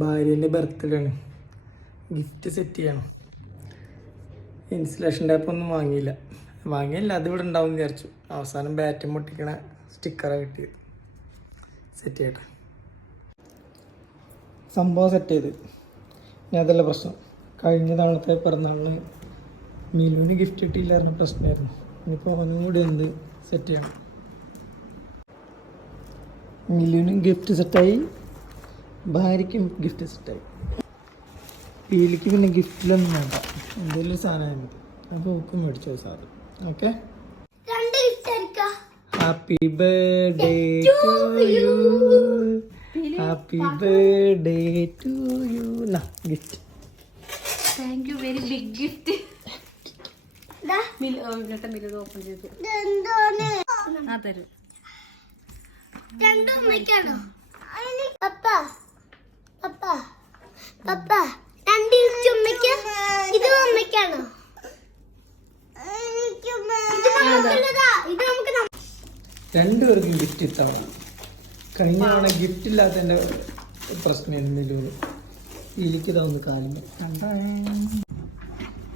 ഭാര്യേൻ്റെ birthday ആണ്, gift set ചെയ്യണം. Insulation ടാപ്പൊന്നും വാങ്ങിയില്ല, അതിവിടെ ഉണ്ടാവും എന്ന് വിചാരിച്ചു. അവസാനം ബാറ്റും പൊട്ടിക്കണ സ്റ്റിക്കറാണ് കിട്ടിയത്. സെറ്റ് ചെയ്യട്ടെ. സംഭവം സെറ്റ് ചെയ്ത്. ഇനി അതല്ല പ്രശ്നം, കഴിഞ്ഞ തവണത്തെ പിറന്നാളിന് മിലുവിന് ഗിഫ്റ്റ് കിട്ടിയില്ലായിരുന്നു പ്രശ്നമായിരുന്നു. ഇനിയിപ്പോൾ അവനും കൂടി എന്ത് സെറ്റ് ചെയ്യണം. മിലുവിനും ഗിഫ്റ്റ് സെറ്റായി, ഭാര്യയ്ക്കും ഗിഫ്റ്റ് സെറ്റായി. പീലിക്ക് പിന്നെ ഗിഫ്റ്റിലൊന്നും വേണ്ട, എന്തെങ്കിലും സാധനം മതി. അപ്പോൾ ഓക്കും മേടിച്ചോ സാധനം. Okay, happy birthday to you, happy birthday to you. Gift. Thank you, very big gift. Milu open ചെയ്തു. ആ തരൂ. രണ്ടും അമ്മയ്ക്കാണോ? പപ്പ പപ്പ പപ്പ രണ്ട് ഉമ്മയ്ക്ക്, ഇത് അമ്മയ്ക്കാണോ? രണ്ടുപേർക്കും ഗിഫ്റ്റ് ഇത്തവണ. കഴിഞ്ഞ തവണ ഗിഫ്റ്റ് ഇല്ലാത്തതിൻ്റെ പ്രശ്നം എന്തെങ്കിലും ഇലിക്കതാവുന്ന കാലിന്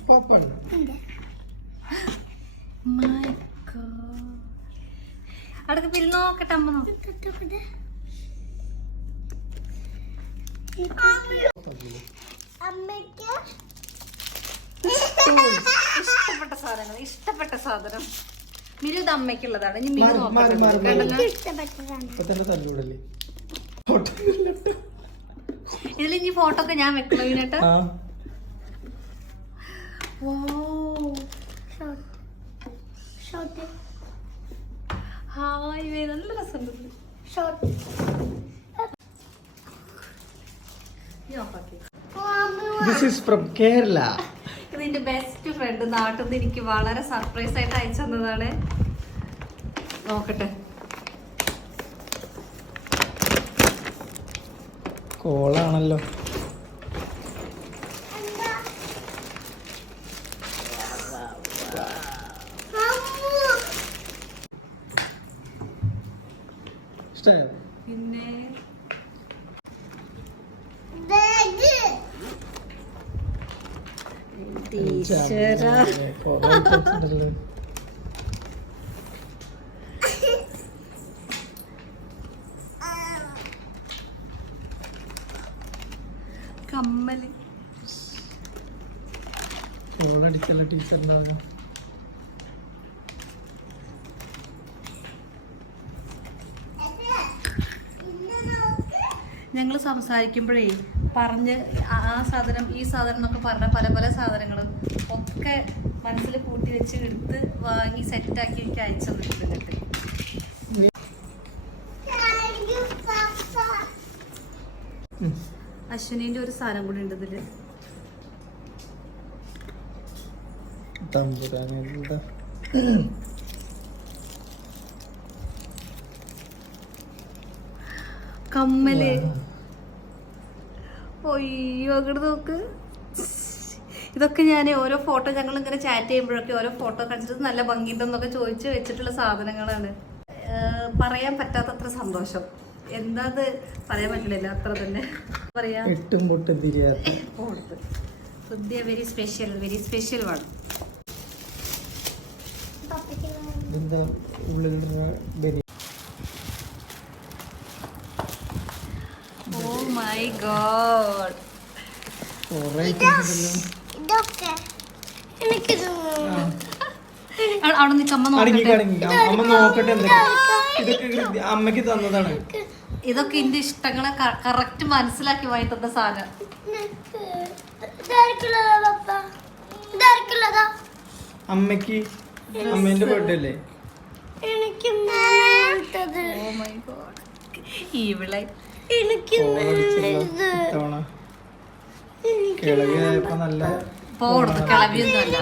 പാപ്പാണ്. അടക്ക് പിരി നോക്കട്ടെ, അമ്മ നോക്കട്ടെ. ഇഷ്ടപ്പെട്ട സാധനം മിരു, ഇത് അമ്മയ്ക്കുള്ളതാണ്. ഇനി മിരു ഇതിൽ ഇനി ഫോട്ടോ ഒക്കെ ഞാൻ വെക്കണോ ഇതിനേട്ടാ? ഹായ്, നല്ല രസമുണ്ട്. This is from Kerala. ഇതിന്റെ ബെസ്റ്റ് ഫ്രണ്ട് നാട്ടിൽ നിന്ന് എനിക്ക് വളരെ സർപ്രൈസ് ആയിട്ട് അയച്ചു തന്നതാണ്. നോക്കട്ടെ. കോളാണല്ലോ. പിന്നെ കമ്മല് ഫോണടിച്ചുള്ള ടീച്ചറിനാണ്. ഞങ്ങൾ സംസാരിക്കുമ്പോഴേ പറഞ്ഞ് ആ സാധനം ഈ സാധനം എന്നൊക്കെ പറഞ്ഞ പല പല സാധനങ്ങളും ഒക്കെ മനസ്സിൽ കൂട്ടി വെച്ച് എടുത്ത് വാങ്ങി സെറ്റാക്കി എനിക്ക് അയച്ചു തന്നിട്ടുണ്ട്. അശ്വിനിന്റെ ഒരു സാധനം കൂടി ഉണ്ട് ഇതില്. കമ്മല്. ഒയ്യോ, അങ്ങോട്ട് നോക്ക്. ഇതൊക്കെ ഞാൻ ഓരോ ഫോട്ടോ ഞങ്ങൾ ഇങ്ങനെ ചാറ്റ് ചെയ്യുമ്പോഴൊക്കെ ഓരോ ഫോട്ടോ കണ്ടിട്ട് നല്ല ഭംഗിയുണ്ടെന്നൊക്കെ ചോദിച്ച് വെച്ചിട്ടുള്ള സാധനങ്ങളാണ്. പറയാൻ പറ്റാത്തത്ര സന്തോഷം. എന്താത് പറയാൻ പറ്റില്ല, അത്ര തന്നെ പറയാ. Very special, very special one. Oh my god. അവിടെ നിൽക്കമ്മ നോക്കട്ടെ. അമ്മക്ക് തന്നതാണ്. ഇതൊക്കെ എന്റെ ഇഷ്ടങ്ങളെ കറക്റ്റ് മനസ്സിലാക്കി വാങ്ങി തന്ന സാധനം. അമ്മക്ക് അമ്മേന്റെ ബർത്ത്ഡേ അല്ലേ? ഇവിടെ കിളവിയായപ്പോ നല്ല കിളവിയൊന്നുമല്ല.